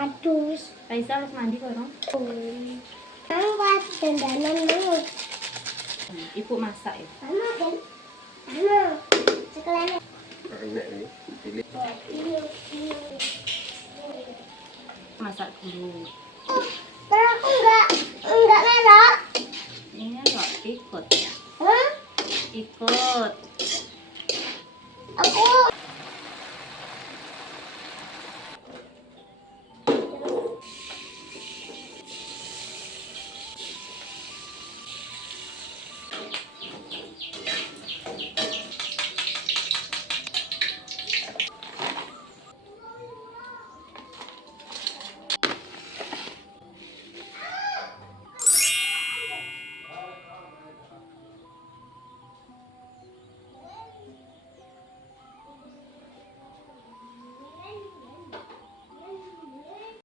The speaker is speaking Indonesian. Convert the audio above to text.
Adus. Raisa harus mandi kok, dong. Angkat dandanan dulu. Ibu masak ya. Mama kan? Mama. Sekelana. Enak nih. Pilih. Masak dulu. Kalau aku enggak melok. Ini kok ikut ya. Hah? Ikut.